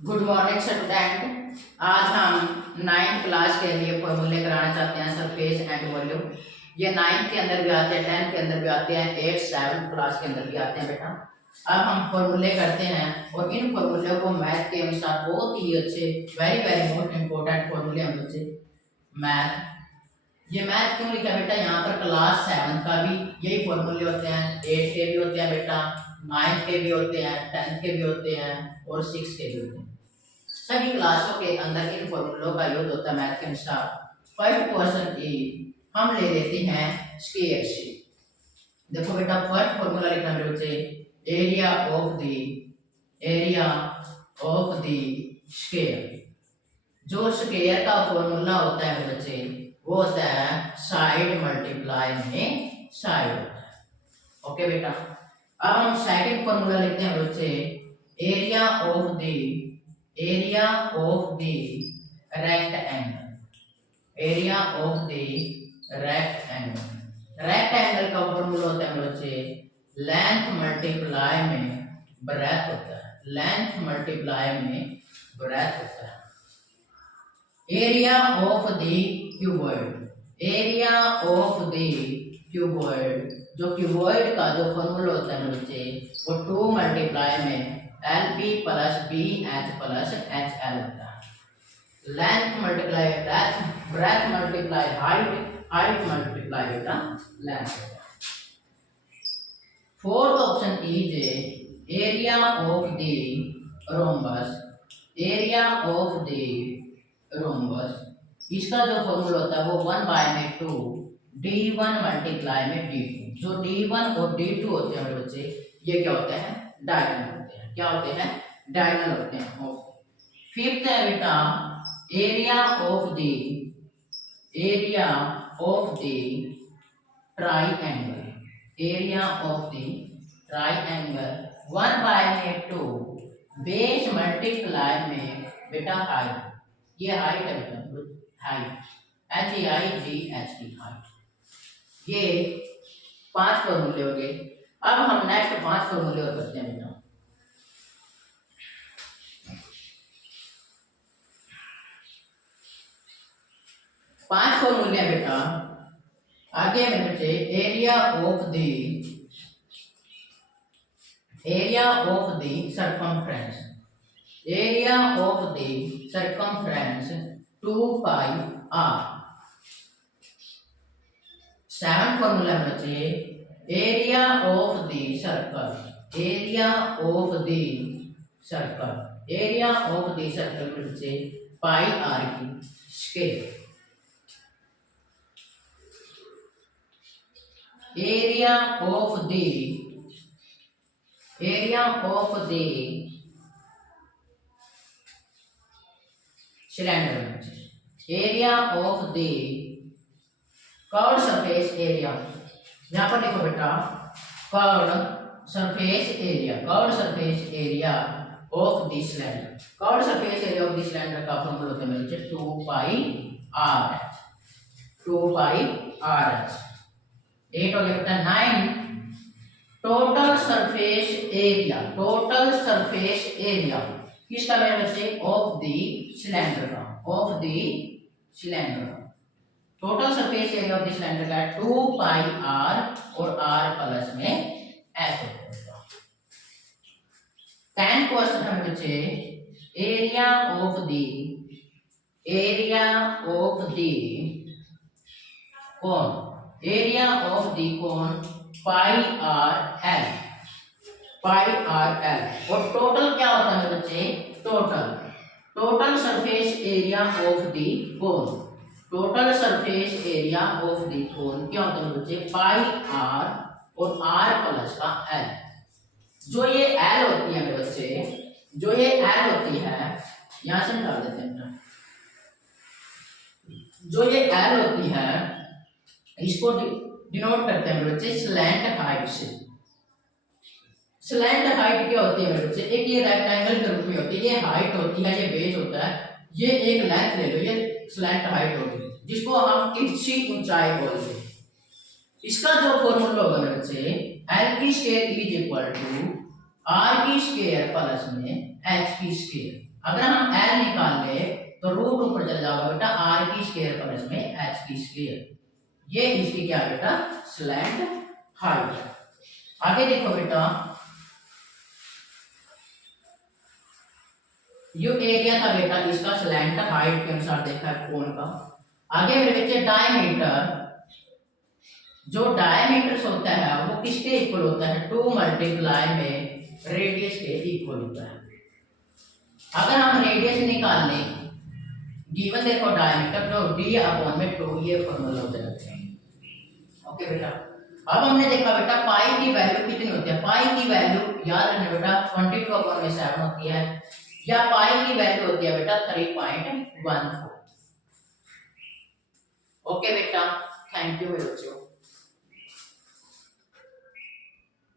Good morning student. आज हम ninth class के लिए फॉर्मूले कराना चाहते हैं, सरफेस एंड वॉल्यूम। ये नाइन्थ के अंदर भी आते हैं, टेंथ के अंदर भी आते हैं, एट्थ सेवन्थ क्लास के अंदर भी आते हैं बेटा। अब हम फॉर्मूले करते हैं और इन फॉर्मूले को मैथ के अनुसार बहुत ही अच्छे, वेरी वेरी मोस्ट इंपॉर्टेंट फॉर्मूले हम बच्चे मैथ। ये मैथ क्यों लिखा बेटा? यहाँ पर क्लास 7 का भी यही फॉर्मूले होते हैं, 8 के भी होते हैं बेटा, 9 के भी होते हैं, 10 के भी होते हैं और 6 के भी होते हैं। सभी क्लासों के अंदर इन फॉर्मूलों का यूज होता है मैथ के अनुसार। फर्स्ट क्वेश्चन ई हम ले लेते हैं स्क्वायर से। देखो बेटा, फर्स्ट फॉर्मूला लिखना मेरे बच्चे, एरिया ऑफ द स्क्वायर। जो स्क्वायर का फॉर्मूला होता है मेरे बच्चे, वो होता है साइड मल्टीप्लाई में साइड होता है। ओके बेटा, अब हम सेकंड फॉर्मूला लिखते हैं बच्चे, area of the rectangle. Area of the rectangle का फॉर्मूला होता है बच्चे, लेंथ मल्टीप्लाई में ब्रेथ होता है। लेंथ मल्टीप्लाई में ब्रेथ होता है। Area of the cuboid. Area of the cuboid, जो क्यूबॉइड का जो फॉर्मूला होता है बच्चे, वो 2 मल्टीप्लाई में LP plus BH plus HL होता है। Length multiply breath multiply height multiply बेटा लेंथ होता है। Fourth option is area of the rhombus. Area of the rhombus, इसका जो फॉर्मूला होता है वो 1/2 D1 मल्टीप्लाई में D2। जो D1 और D2 होते हैं मेरे बच्चे, ये क्या होते हैं? डायगोनल होते हैं। क्या होते हैं? डायगोनल होते हैं। फिफ्थ है बेटा, area of the triangle. Area of the triangle 1/2 base multiply में बेटा हाइट। ये हाइट है बेटा, हाइट HEIGH की हाइट। ये 5 फॉर्मूले हो गए। अब हम नेक्स्ट 5 फॉर्मूले और करते हैं बेटा। पांच फॉर्मूले हैं बेटा। आगे में बच्चे, area of the circumference. Area of the circumference 2πr। 7 formula में बच्चे, area of the circle. Area of the circle. Area of the circle में बच्चे πr की scale. Area of the cylinder. Area of the curved surface area. यहां पर देखो बेटा, curved surface area of the cylinder. Curved surface area of the cylinder का formula होता है मेरे बच्चे 2πrh। 2πrh 8 हो गया बेटा। 9 total surface area. Total surface area किसका मेरे बच्चे? ऑफ द सिलेंडर का। ऑफ द सिलेंडर का total surface area of the cylinder का 2πr और r प्लस में s होगा। 10 क्वेश्चन है बच्चे, area of the cone. Area of the cone πRL। और टोटल क्या होता है बच्चे? Total surface area of the cone. Total surface area of the cone क्या होता है बच्चे? πr और r प्लस का l। जो ये l होती है मेरे बच्चे, जो ये l होती है, यहां से निकाल देते हैं। जो ये l होती है, इसको डिनोट करते हैं मेरे बच्चे स्लैंट हाइट से। स्लैंट हाइट क्या होती है मेरे बच्चे? एक ये रेक्टेंगल के रूप में होती है, ये हाइट होती है, ये बेस होता है, ये एक लेंथ ले लो, ये स्लैंट हाइट होती है, जिसको हम तिरछी ऊंचाई बोलते हैं। इसका जो फॉर्मूला होगा मेरे बच्चे, L की square is equal to R की स्क्वायर प्लस में एच की स्क्वायर। अगर हम एल निकाल ले तो रूट ऊपर चल जाएगा बेटा, आर की स्क्वायर प्लस में एच की स्क्वायर। ये इसकी क्या बेटा, स्लैंट हाइट है। आगे देखो बेटा, ये एरिया था बेटा इसका स्लैंट हाइट के अनुसार देखा है कोण का। आगे मेरे बच्चे डायमीटर, जो डायमीटर होता है वो किसके इक्वल होता है, 2 मल्टीप्लाई में रेडियस के इक्वल होता है। अगर हम रेडियस निकाल लें, गिवन देखो डायमीटर तो d अपॉन में 2, ये फॉर्मूला हो जाएगा। ओके बेटा, अब हमने देखा बेटा पाई की वैल्यू कितनी होती है। पाई की वैल्यू याद रखना बेटा 22 अपॉन में 7 होती है, या पाई की वैल्यू होती है बेटा 3.14। ओके बेटा, थैंक यू मेरे बच्चों।